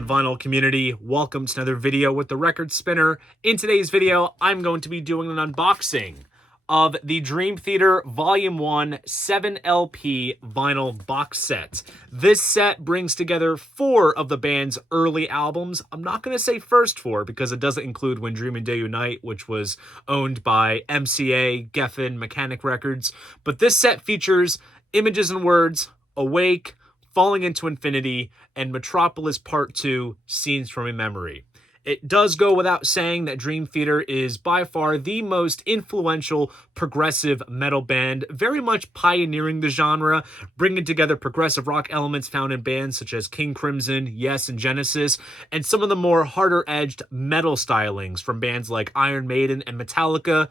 on vinyl community? Welcome to another video with the Record Spinner. In today's video, I'm going to be doing an unboxing of the Dream Theater Volume 1 7LP vinyl box set. This set brings together 4 of the band's early albums. I'm not going to say first 4 because it doesn't include When Dream and Day Unite, which was owned by MCA, Geffen, Mechanic Records. But this set features Images and Words, Awake, Falling into Infinity, and Metropolis Part 2, Scenes from a Memory. It does go without saying that Dream Theater is by far the most influential progressive metal band, very much pioneering the genre, bringing together progressive rock elements found in bands such as King Crimson, Yes, and Genesis, and some of the more harder-edged metal stylings from bands like Iron Maiden and Metallica.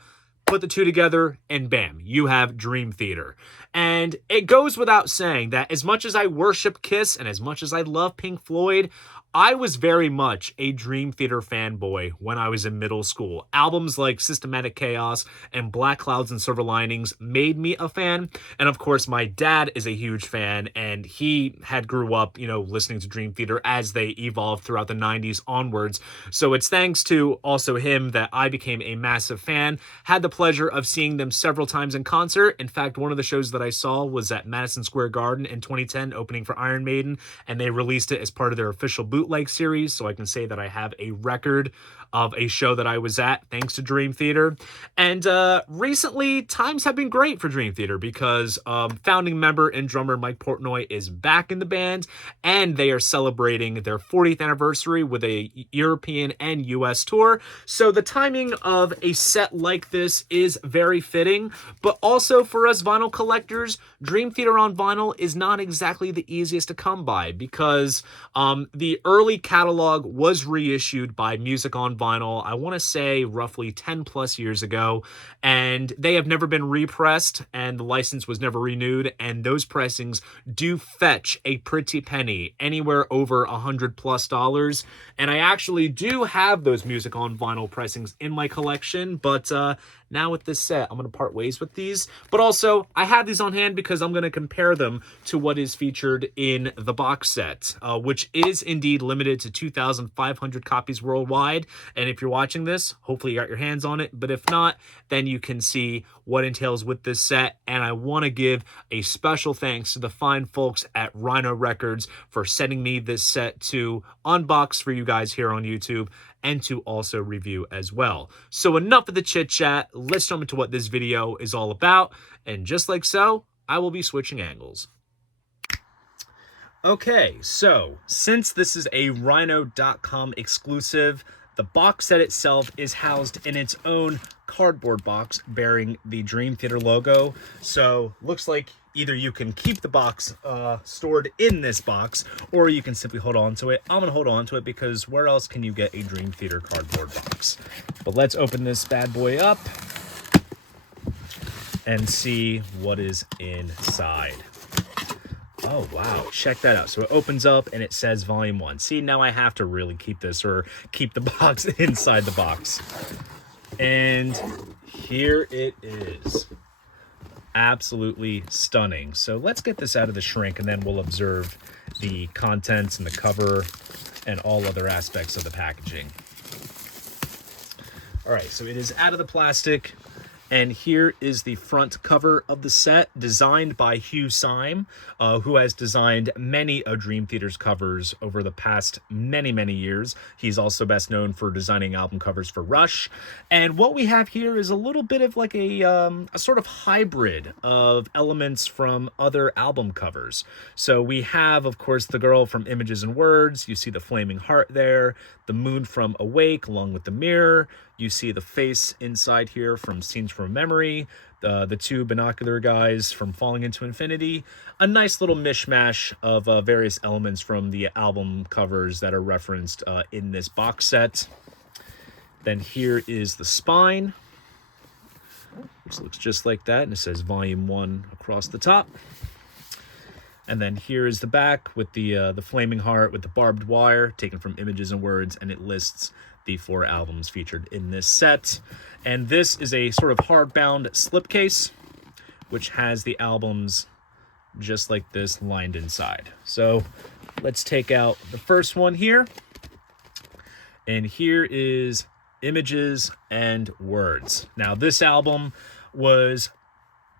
Put the two together, and bam, you have Dream Theater. And it goes without saying that as much as I worship Kiss and as much as I love Pink Floyd, I was very much a Dream Theater fanboy when I was in middle school. Albums like Systematic Chaos and Black Clouds and Silver Linings made me a fan. And of course, my dad is a huge fan, and he had grew up, listening to Dream Theater as they evolved throughout the 90s onwards. So it's thanks to also him that I became a massive fan. Had the pleasure of seeing them several times in concert. In fact, one of the shows that I saw was at Madison Square Garden in 2010, opening for Iron Maiden, and they released it as part of their official bootleg series, so I can say that I have a record of a show that I was at thanks to Dream Theater. And recently, times have been great for Dream Theater because founding member and drummer Mike Portnoy is back in the band, and they are celebrating their 40th anniversary with a European and US tour. So the timing of a set like this is very fitting, but also for us vinyl collectors, Dream Theater on vinyl is not exactly the easiest to come by because the early catalog was reissued by Music on Vinyl, I want to say roughly 10 plus years ago, and they have never been repressed, and the license was never renewed, and those pressings do fetch a pretty penny, anywhere over $100+. And I actually do have those Music on Vinyl pressings in my collection, but now with this set, I'm going to part ways with these. But also, I have these on hand because I'm going to compare them to what is featured in the box set, which is indeed limited to 2,500 copies worldwide. And if you're watching this, hopefully you got your hands on it. But if not, then you can see what entails with this set. And I want to give a special thanks to the fine folks at Rhino Records for sending me this set to unbox for you guys here on YouTube and to also review as well. So enough of the chit chat, let's jump into what this video is all about. And just like so, I will be switching angles. Okay, so since this is a Rhino.com exclusive, the box set itself is housed in its own cardboard box bearing the Dream Theater logo. So looks like either you can keep the box stored in this box, or you can simply hold on to it. I'm gonna hold on to it because where else can you get a Dream Theater cardboard box? But let's open this bad boy up and see what is inside. Oh, wow. Check that out. So it opens up and it says Volume 1. See, now I have to really keep this or keep the box inside the box. And here it is. Absolutely stunning. So let's get this out of the shrink and then we'll observe the contents and the cover and all other aspects of the packaging. All right, so it is out of the plastic. And here is the front cover of the set, designed by Hugh Syme, who has designed many of Dream Theater's covers over the past many, many years. He's also best known for designing album covers for Rush. And what we have here is a little bit of like a sort of hybrid of elements from other album covers. So we have, of course, the girl from Images and Words. You see the flaming heart there, the moon from Awake, along with the mirror. You see the face inside here from Scenes from Memory, the two binocular guys from Falling into Infinity. A nice little mishmash of various elements from the album covers that are referenced in this box set. Then here is the spine, which looks just like that, and it says Volume 1 across the top. And then here is the back with the flaming heart with the barbed wire taken from Images and Words, and it lists the 4 albums featured in this set. And this is a sort of hardbound slipcase, which has the albums just like this lined inside. So let's take out the first one here. And here is Images and Words. Now, this album was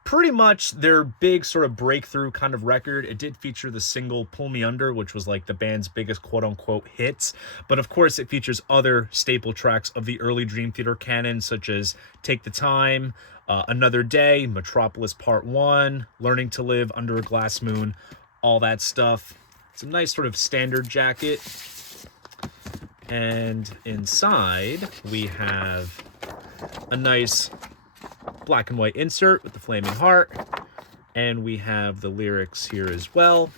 pretty much their big sort of breakthrough kind of record. It did feature the single Pull Me Under, which was like the band's biggest quote-unquote hits. But of course, it features other staple tracks of the early Dream Theater canon, such as Take the Time, Another Day, Metropolis Part 1, Learning to Live, Under a Glass Moon, all that stuff. It's a nice sort of standard jacket. And inside, we have a nice black and white insert with the flaming heart. And we have the lyrics here as well.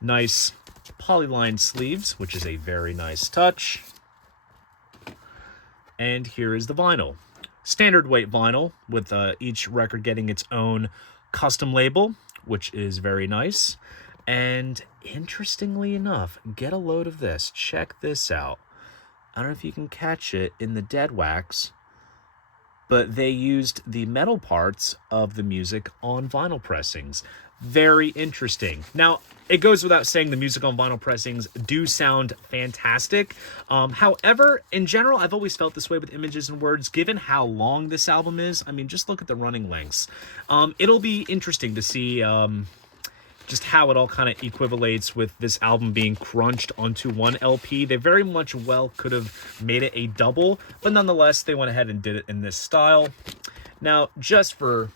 Nice polylined sleeves, which is a very nice touch. And here is the vinyl. Standard weight vinyl, with each record getting its own custom label, which is very nice. And interestingly enough, get a load of this. Check this out. I don't know if you can catch it in the dead wax, but they used the metal parts of the music on vinyl pressings. Very interesting. Now, it goes without saying the music on vinyl pressings do sound fantastic. However, in general, I've always felt this way with Images and Words, given how long this album is. I mean, just look at the running lengths. It'll be interesting to see just how it all kind of equivalates with this album being crunched onto one LP. They very much well could have made it a double, but nonetheless, they went ahead and did it in this style. Now, just for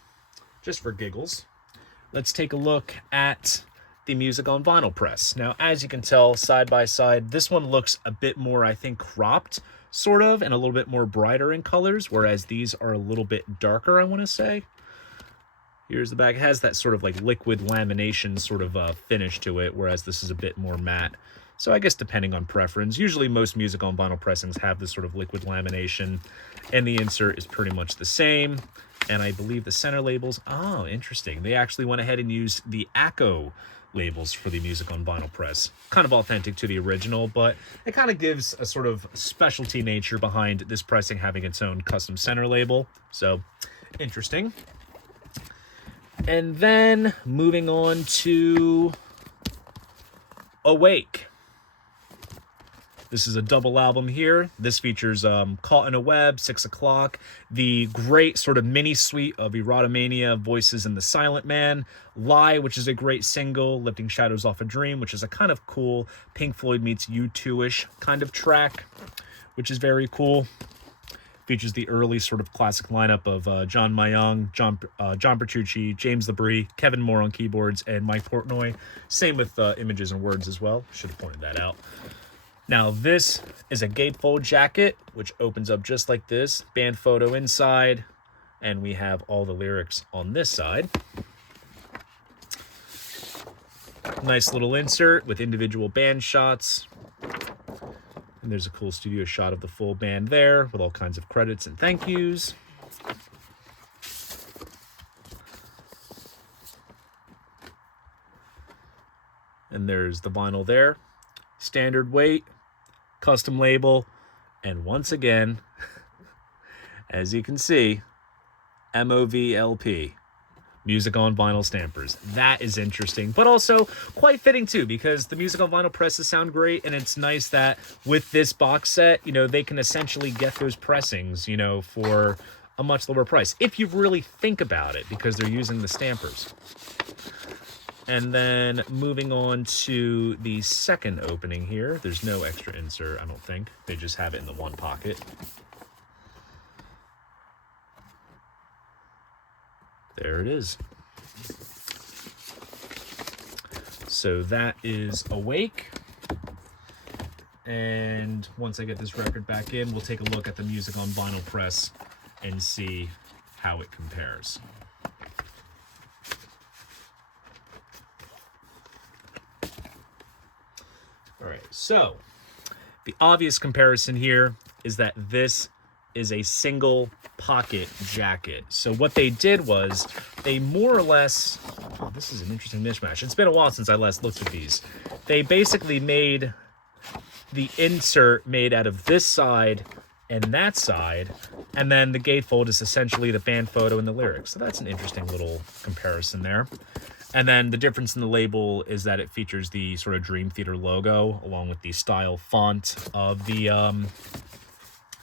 giggles, let's take a look at the music on vinyl press. Now, as you can tell, side by side, this one looks a bit more, I think, cropped, sort of, and a little bit more brighter in colors, whereas these are a little bit darker, I want to say. Here's the back. It has that sort of like liquid lamination sort of finish to it, whereas this is a bit more matte. So I guess depending on preference. Usually most music on vinyl pressings have this sort of liquid lamination, and the insert is pretty much the same. And I believe the center labels, oh, interesting. They actually went ahead and used the ACO labels for the music on vinyl press. Kind of authentic to the original, but it kind of gives a sort of specialty nature behind this pressing having its own custom center label. So interesting. And then moving on to Awake. This is a double album here. This features Caught in a Web, 6 O'Clock, the great sort of mini suite of Erotomania, Voices in the Silent Man, Lie, which is a great single, Lifting Shadows Off a Dream, which is a kind of cool Pink Floyd meets U2-ish kind of track, which is very cool. Features the early sort of classic lineup of John Mayung, John Petrucci, James LaBrie, Kevin Moore on keyboards, and Mike Portnoy. Same with Images and Words as well. Should have pointed that out. Now, this is a gatefold jacket, which opens up just like this. Band photo inside, and we have all the lyrics on this side. Nice little insert with individual band shots. And there's a cool studio shot of the full band there with all kinds of credits and thank yous. And there's the vinyl there. Standard weight, custom label, and once again, as you can see, MOVLP. Music on vinyl stampers. That is interesting, but also quite fitting too, because the music on vinyl presses sound great, and it's nice that with this box set, you know, they can essentially get those pressings, you know, for a much lower price, if you really think about it, because they're using the stampers. And then moving on to the second opening here, there's no extra insert, I don't think. They just have it in the one pocket. There it is. So that is Awake. And once I get this record back in, we'll take a look at the music on vinyl press and see how it compares. All right, so the obvious comparison here is that this is a single pocket jacket. So what they did was they more or less, oh, this is an interesting mishmash. It's been a while since I last looked at these. They basically made the insert made out of this side and that side, and then the gatefold is essentially the band photo and the lyrics. So that's an interesting little comparison there. And then the difference in the label is that it features the sort of Dream Theater logo along with the style font of the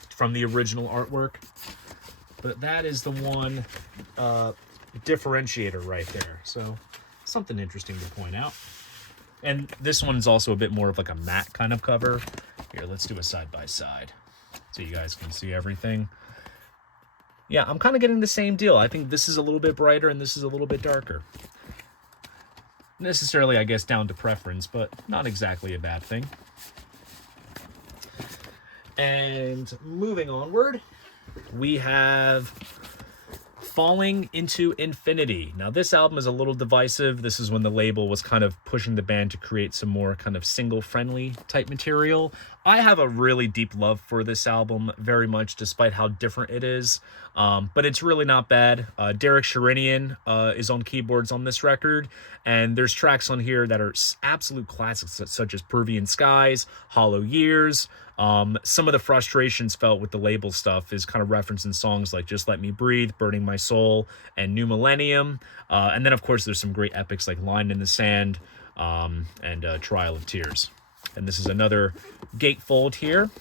from the original artwork. But that is the one differentiator right there. So something interesting to point out. And this one's also a bit more of like a matte kind of cover. Here, let's do a side by side so you guys can see everything. Yeah, I'm kind of getting the same deal. I think this is a little bit brighter and this is a little bit darker. Necessarily, I guess, down to preference, but not exactly a bad thing. And moving onward, we have Falling into Infinity. Now, this album is a little divisive. This is when the label was kind of pushing the band to create some more kind of single-friendly type material. I have a really deep love for this album, very much, despite how different it is. But it's really not bad. Derek Sherinian is on keyboards on this record, and there's tracks on here that are absolute classics, such as Peruvian Skies, Hollow Years. Some of the frustrations felt with the label stuff is kind of referencing songs like Just Let Me Breathe, Burning My Soul, and New Millennium. And then, of course, there's some great epics like Line in the Sand and Trial of Tears. And this is another gatefold here,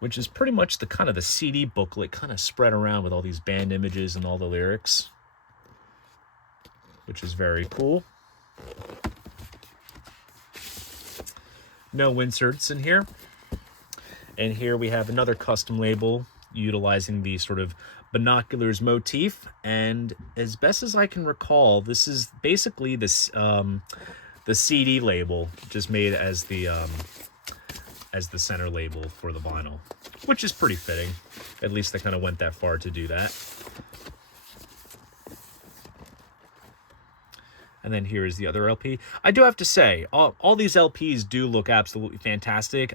which is pretty much the kind of the CD booklet kind of spread around with all these band images and all the lyrics, which is very cool. No inserts in here. And here we have another custom label utilizing the sort of binoculars motif. And as best as I can recall, this is basically this the CD label just made as the center label for the vinyl, which is pretty fitting. At least they kind of went that far to do that. And then here is the other LP. I do have to say, all these LPs do look absolutely fantastic.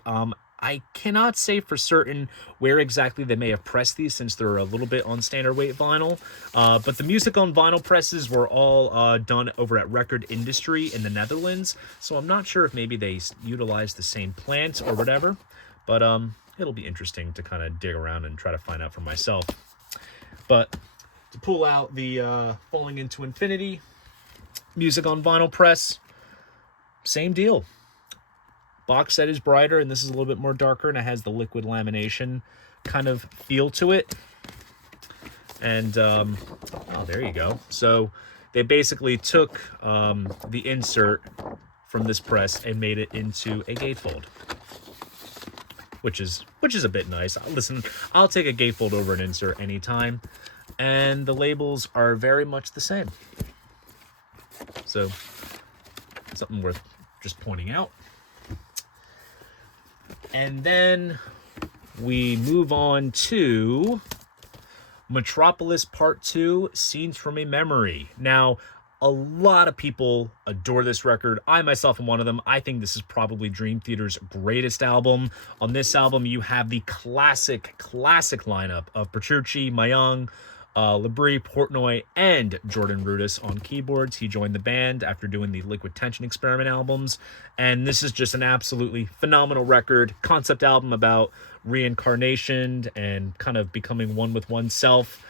I cannot say for certain where exactly they may have pressed these, since they're a little bit on standard weight vinyl. But the music on vinyl presses were all done over at Record Industry in the Netherlands. So I'm not sure if maybe they utilized the same plant or whatever. But it'll be interesting to kind of dig around and try to find out for myself. But to pull out the Falling into Infinity music on vinyl press, same deal. Box set is brighter, and this is a little bit more darker, and it has the liquid lamination kind of feel to it. And, oh, there you go. So they basically took the insert from this press and made it into a gatefold, which is a bit nice. Listen, I'll take a gatefold over an insert anytime, and the labels are very much the same. So something worth just pointing out. And then we move on to Metropolis Part 2, Scenes from a Memory. Now, a lot of people adore this record. I myself am one of them. I think this is probably Dream Theater's greatest album. On this album, you have the classic lineup of Petrucci, Mayung, Labrie, Portnoy, and Jordan Rudess on keyboards. He joined the band after doing the Liquid Tension Experiment albums, and this is just an absolutely phenomenal record, concept album about reincarnation and kind of becoming one with oneself.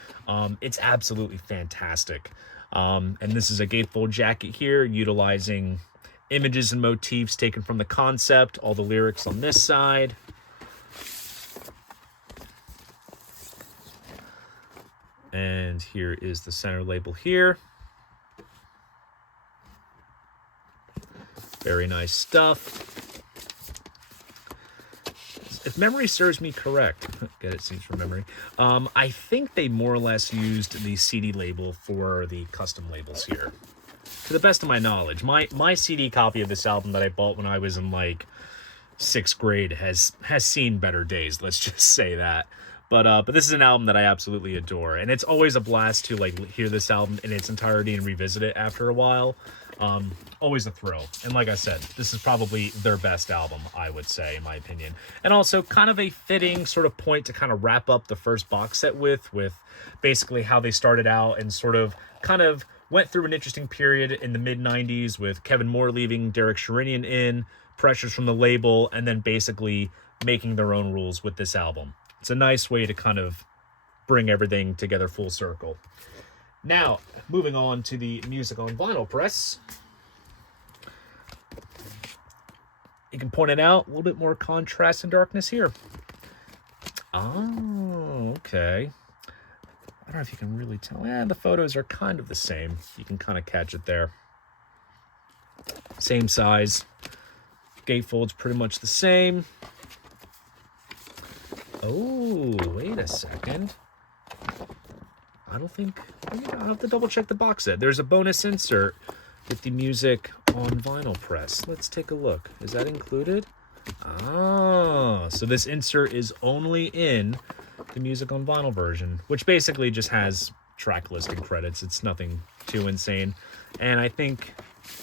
It's absolutely fantastic. And this is a gatefold jacket here, utilizing images and motifs taken from the concept, all the lyrics on this side. And here is the center label here. Very nice stuff. If memory serves me correct, get it, Scenes from Memory, I think they more or less used the CD label for the custom labels here. To the best of my knowledge, my CD copy of this album that I bought when I was in like 6th grade has seen better days, let's just say that. But this is an album that I absolutely adore, and it's always a blast to like hear this album in its entirety and revisit it after a while. Always a thrill. And like I said, this is probably their best album, I would say, in my opinion. And also kind of a fitting sort of point to kind of wrap up the first box set with basically how they started out and sort of kind of went through an interesting period in the mid-90s with Kevin Moore leaving, Derek Sherinian in, pressures from the label, and then basically making their own rules with this album. It's a nice way to kind of bring everything together full circle. Now, moving on to the music on vinyl press. You can point it out, a little bit more contrast and darkness here. Oh, okay. I don't know if you can really tell. Yeah, the photos are kind of the same. You can kind of catch it there. Same size. Gatefold's pretty much the same. Oh, wait a second. I don't think... I'll have to double check the box set. There's a bonus insert with the music on vinyl press. Let's take a look. Is that included? Oh, so this insert is only in the music on vinyl version, which basically just has track listing credits. It's nothing too insane. And I think,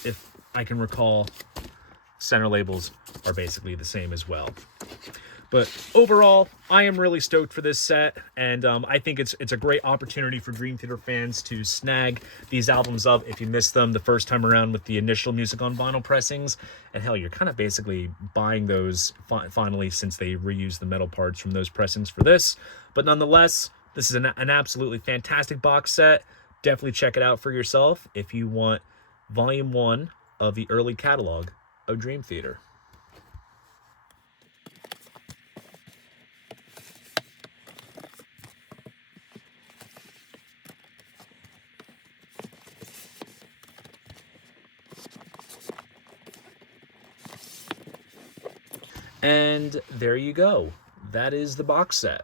if I can recall, center labels are basically the same as well. But overall, I am really stoked for this set, and I think it's a great opportunity for Dream Theater fans to snag these albums up if you missed them the first time around with the initial music on vinyl pressings. And hell, you're kind of basically buying those finally, since they reused the metal parts from those pressings for this. But nonetheless, this is an absolutely fantastic box set. Definitely check it out for yourself if you want Volume 1 of the early catalog of Dream Theater. And there you go. That is the box set.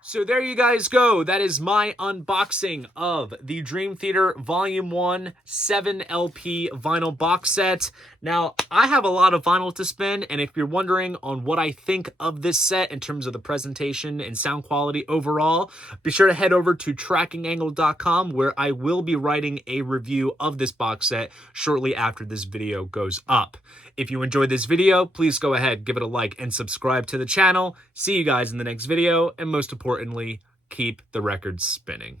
So there you guys go. That is my unboxing of the Dream Theater Volume 1 7 LP vinyl box set. Now, I have a lot of vinyl to spin, and if you're wondering on what I think of this set in terms of the presentation and sound quality overall, be sure to head over to trackingangle.com, where I will be writing a review of this box set shortly after this video goes up. If you enjoyed this video, please go ahead, give it a like, and subscribe to the channel. See you guys in the next video, and most importantly, keep the records spinning.